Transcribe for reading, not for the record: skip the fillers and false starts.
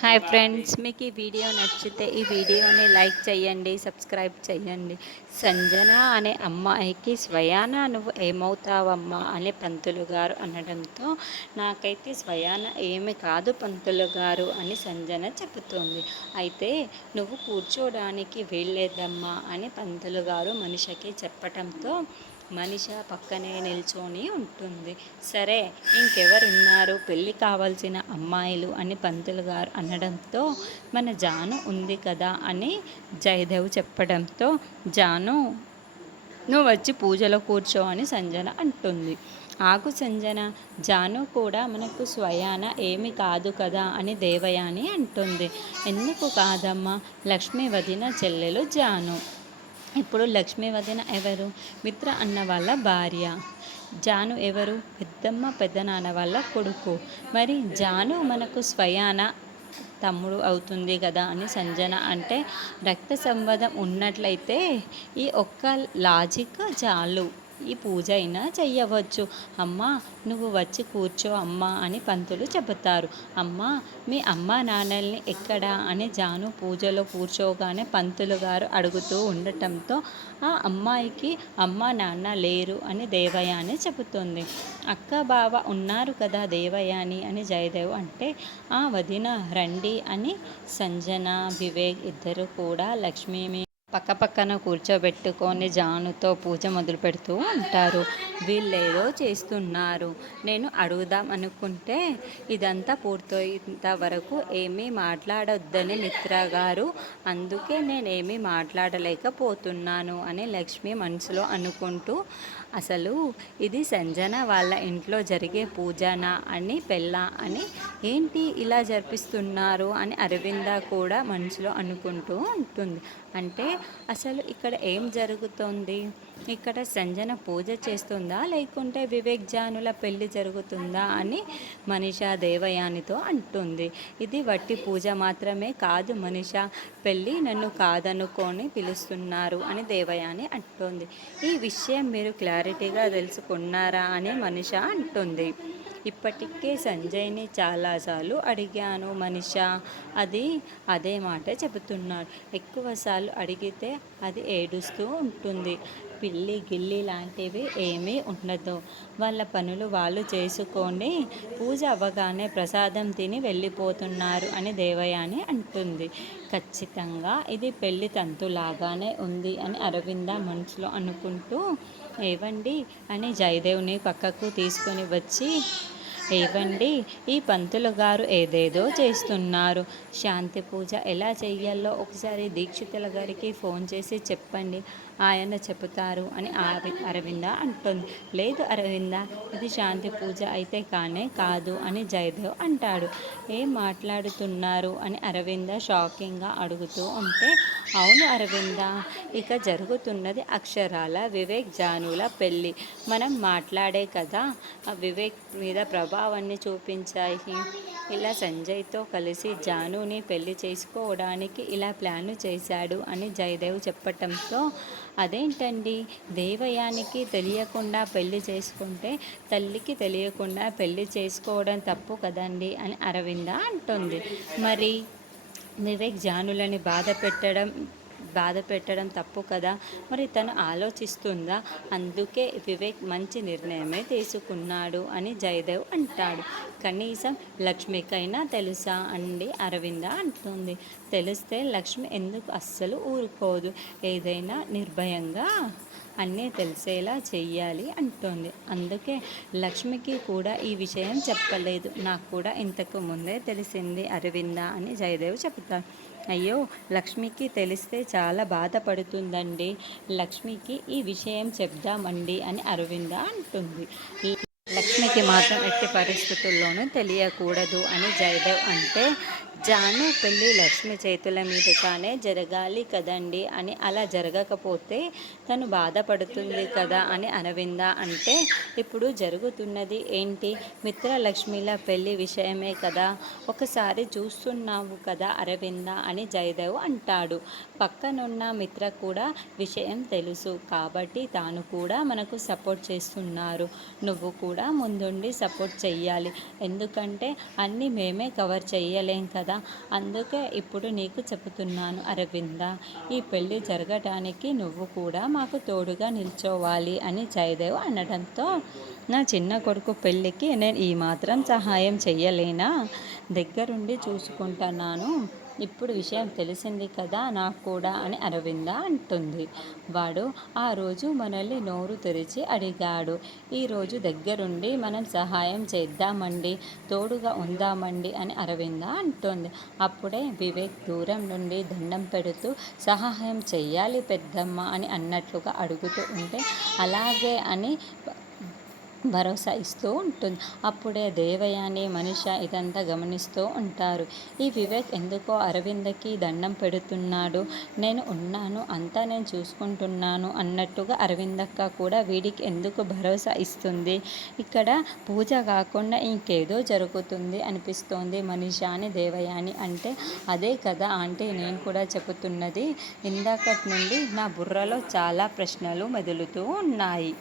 Hi friends, మీకు ఈ video నచ్చితే ఈ వీడియోని లైక్ చేయండి, సబ్స్క్రైబ్ చేయండి. సంజన అనే అమ్మాయికి స్వయాన నువ్వు ఏమవుతావమ్మా అని పంతులు గారు అనడంతో నాకైతే స్వయాన ఏమి కాదు పంతులు గారు అని సంజన చెబుతోంది. అయితే నువ్వు కూర్చోడానికి వీల్లేదమ్మా అని పంతులు గారు మనిషికి చెప్పటంతో మనిష పక్కనే నిల్చొని ఉంటుంది. సరే, ఇంకెవరున్నారు పెళ్ళి కావాల్సిన అమ్మాయిలు అని పంతులు గారు అనడంతో మన జాను ఉంది కదా అని జయదేవ్ చెప్పడంతో జాను నువ్వు వచ్చి పూజలో కూర్చో అని సంజన అంటుంది. ఆకు సంజన, జాను కూడా మనకు స్వయాన ఏమి కాదు కదా అని దేవయాని అంటుంది. ఎందుకు కాదమ్మా, లక్ష్మీ వదిన చెల్లెలు జాను. ఇప్పుడు లక్ష్మీ వదిన ఎవరు? మిత్ర అన్న వాళ్ళ భార్య. జాను ఎవరు? పెద్దమ్మ పెద్దనాన్న వాళ్ళ కొడుకు. మరి జాను మనకు స్వయాన తమ్ముడు అవుతుంది కదా అని సంజన అంటే, రక్త సంబంధం ఉన్నట్లయితే ఈ ఒక్క లాజిక్ చాలు, ఈ పూజ అయినా చెయ్యవచ్చు. అమ్మా నువ్వు వచ్చి కూర్చో అమ్మా అని పంతులు చెబుతారు. అమ్మా మీ అమ్మ నాన్నల్ని ఎక్కడా అని జాను పూజలో కూర్చోగానే పంతులు గారు అడుగుతూ ఉండటంతో ఆ అమ్మాయికి అమ్మ నాన్న లేరు అని దేవయాని చెబుతుంది. అక్క బావ ఉన్నారు కదా దేవయాని అని జయదేవ్ అంటే, ఆ వదిన రండి అని సంజన వివేక్ ఇద్దరు కూడా లక్ష్మీ పక్కపక్కన కూర్చోబెట్టుకొని జానుతో పూజ మొదలు పెడుతూ ఉంటారు. వీళ్ళేదో చేస్తున్నారు. నేను అడుగుదాం అనుకుంటే ఇదంతా పూర్తయ్యేంత వరకు ఏమీ మాట్లాడొద్దని మిత్ర గారు, అందుకే నేనేమీ మాట్లాడలేకపోతున్నాను అని లక్ష్మి మనసులో అనుకుంటూ, అసలు ఇది సంజన వాళ్ళ ఇంట్లో జరిగే పూజనా అని పెళ్ళా అని ఏంటి ఇలా జరిపిస్తున్నారు అని అరవింద కూడా మనసులో అనుకుంటూ ఉంటుంది. అంటే అసలు ఇక్కడ ఏం జరుగుతోంది? ఇక్కడ సంజన పూజ చేస్తుందా లేకుంటే వివేక్ జానుల పెళ్ళి జరుగుతుందా అని మనీషా దేవయానితో అంటుంది. ఇది వట్టి పూజ మాత్రమే కాదు మనీషా, పెళ్ళి నన్ను కాదనుకొని పిలుస్తున్నారు అని దేవయాని అంటుంది. ఈ విషయం మీరు క్లారిటీగా తెలుసుకున్నారా అని మనీషా అంటుంది. ఇప్పటికే సంజయ్ని చాలాసార్లు అడిగాను మనీషా, అదే మాట చెబుతున్నాడు. ఎక్కువసార్లు అడిగితే అది ఏడుస్తూ ఉంటుంది. పిల్లి గిల్లి లాంటివి ఏమీ ఉండదు. వాళ్ళ పనులు వాళ్ళు చేసుకొని పూజ అవ్వగానే ప్రసాదం తిని వెళ్ళిపోతున్నారు అని దేవయాని అంటుంది. ఖచ్చితంగా ఇది పెళ్లి తంతులాగానే ఉంది అని అరవింద మనసులో అనుకుంటూ, ఏవండి అని జయదేవ్ని పక్కకు తీసుకొని వచ్చి, ఏవండి ఈ పంతులు గారు ఏదేదో చేస్తున్నారు. శాంతి పూజ ఎలా చెయ్యాలో ఒకసారి దీక్షితుల గారికి ఫోన్ చేసి చెప్పండి, ఆయన చెబుతారు అని అరవింద అంటుంది. లేదు అరవింద, ఇది శాంతి పూజ అయితే కానే కాదు అని జయదేవ్ అంటాడు. ఏం మాట్లాడుతున్నారు అని అరవింద షాకింగ్గా అడుగుతూ ఉంటే, అవును అరవింద, ఇక జరుగుతున్నది అక్షరాల వివేక్ జానుల పెళ్ళి. మనం మాట్లాడే కదా ఆ వివేక్ మీద ప్రభావాన్ని చూపించాయి. ఇలా సంజయ్తో కలిసి జానుని పెళ్లి చేసుకోవడానికి ఇలా ప్లాన్ చేశాడు అని జయదేవ్ చెప్పటంతో, అదేంటండి, దేవయానికి తెలియకుండా పెళ్లి చేసుకుంటే తల్లికి తెలియకుండా పెళ్లి చేసుకోవడం తప్పు కదండి అని అరవింద అంటుంది. మరి వివేక్ జానులని బాధ పెట్టడం తప్పు కదా, మరి తను ఆలోచిస్తుందా? అందుకే వివేక్ మంచి నిర్ణయమే తీసుకున్నాడు అని జయదేవ్ అంటాడు. కనీసం లక్ష్మికైనా తెలుసా అండి అరవింద అంటుంది. తెలిస్తే లక్ష్మి ఎందుకు అస్సలు ఊరుకోదు, ఏదైనా నిర్భయంగా అన్నీ తెలిసేలా చెయ్యాలి అంటోంది. అందుకే లక్ష్మికి కూడా ఈ విషయం చెప్పలేదు. నాకు కూడా ఇంతకు ముందే తెలిసింది అరవింద అని జయదేవ్ చెబుతాడు. అయ్యో, లక్ష్మికి తెలిస్తే చాలా బాధపడుతుందండి, లక్ష్మికి ఈ విషయం చెప్దామండి అని అరవింద అంటుంది. లక్ష్మికి మాత్రం ఎట్టి పరిస్థితుల్లోనూ తెలియకూడదు అని జయదేవ్ అంటే, జాను పెళ్ళి లక్ష్మి చేతుల మీదుగానే జరగాలి కదండి అని, అలా జరగకపోతే తను బాధపడుతుంది కదా అని అరవింద అంటే, ఇప్పుడు జరుగుతున్నది ఏంటి, మిత్ర లక్ష్మిల పెళ్ళి విషయమే కదా, ఒకసారి చూస్తున్నావు కదా అరవింద అని జయదేవ్ అంటాడు. పక్కనున్న మిత్ర కూడా విషయం తెలుసు కాబట్టి తాను కూడా మనకు సపోర్ట్ చేస్తున్నారు. నువ్వు కూడా ముందుండి సపోర్ట్ చెయ్యాలి. ఎందుకంటే అన్నీ మేమే కవర్ చెయ్యలేం కదా. అందుకే ఇప్పుడు నీకు చెబుతున్నాను అరవింద, ఈ పెళ్ళి జరగటానికి నువ్వు కూడా మాకు తోడుగా నిల్చోవాలి అని జయదేవ్ అనడంతో, నా చిన్న కొడుకు పెళ్ళికి నేను ఈ మాత్రం సహాయం చెయ్యలేనా? దగ్గరుండి చూసుకుంటున్నాను. ఇప్పుడు విషయం తెలిసింది కదా నాకు కూడా అని అరవింద అంటుంది. వాడు ఆ రోజు మనల్ని నోరు తెరిచి అడిగాడు. ఈరోజు దగ్గరుండి మనం సహాయం చేద్దామండి, తోడుగా ఉందామండి అని అరవింద అంటుంది. అప్పుడే వివేక్ దూరం నుండి దండం పెడుతూ సహాయం చెయ్యాలి పెద్దమ్మ అని అన్నట్లుగా అడుగుతూ ఉంటే అలాగే అని భరోసా ఇస్తూ ఉంటుంది. అప్పుడే దేవయాని మనిష ఇదంతా గమనిస్తూ ఉంటారు. ఈ వివేక్ ఎందుకో అరవిందకి దండం పెడుతున్నాడు, నేను ఉన్నాను, అంతా నేను చూసుకుంటున్నాను అన్నట్టుగా అరవిందక్క కూడా వీడికి ఎందుకు భరోసా ఇస్తుంది. ఇక్కడ పూజ కాకుండా ఇంకేదో జరుగుతుంది అనిపిస్తోంది మనిష అని దేవయాని అంటే, అదే కదా ఆంటీ నేను కూడా చెబుతున్నది. ఇందాకటి నుండి నా బుర్రలో చాలా ప్రశ్నలు మెదులుతూ ఉన్నాయి.